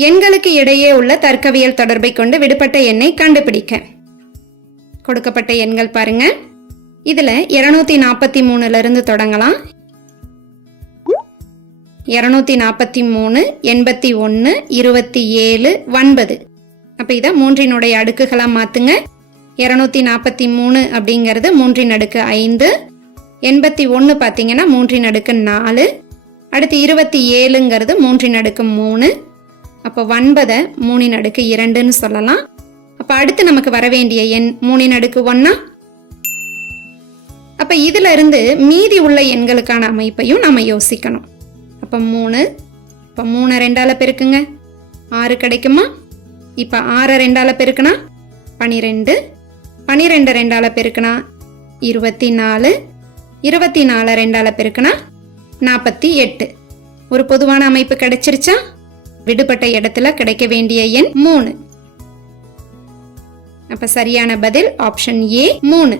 எண்களுக்கு இடையே உள்ள தர்க்கவியல் தொடர்பை கொண்டு விடுபட்ட எண்ணை கண்டுபிடிக்க. கொடுக்கப்பட்ட எண்கள் பாருங்க. இதுல இருநூத்தி நாற்பத்தி மூணுல இருந்து தொடங்கலாம். இருநூத்தி நாற்பத்தி மூணு எண்பத்தி ஒன்று இருபத்தி ஏழு ஒன்பது. அப்ப இதை மூன்றினுடைய அடுக்குகளா மாத்துங்க. இருநூத்தி நாற்பத்தி மூணு அப்படிங்கிறது மூன்றின் அடுக்கு ஐந்து. எண்பத்தி ஒன்று பார்த்தீங்கன்னா மூன்றின் அடுக்கு நாலு. அடுத்து இருபத்தி ஏழுங்கிறது மூன்றின் அடுக்கு மூணு. அப்போ ஒன்பதை மூணின் அடுக்கு இரண்டுன்னு சொல்லலாம். அப்போ அடுத்து நமக்கு வர வேண்டிய எண் மூணின் அடுக்கு ஒன்னா? அப்போ இதுல இருந்து மீதி உள்ள எண்களுக்கான அமைப்பையும் நம்ம யோசிக்கணும். அப்போ மூணு இப்போ மூணு ரெண்டால பெருக்குங்க. ஆறு கிடைக்குமா? இப்போ ஆறை ரெண்டால பெருக்குனா? பனிரெண்டு. பனிரெண்டு ரெண்டால பெருக்குனா? இருபத்தி நாலு இருபத்தி நாலு ரெண்டால பெருக்குனா? நாற்பத்தி எட்டு. ஒரு பொதுவான அமைப்பு கிடைச்சிருச்சா? விடுபட்ட இடத்துல கிடைக்க வேண்டிய எண் மூணு. அப்ப சரியான பதில் ஆப்ஷன் ஏ மூணு.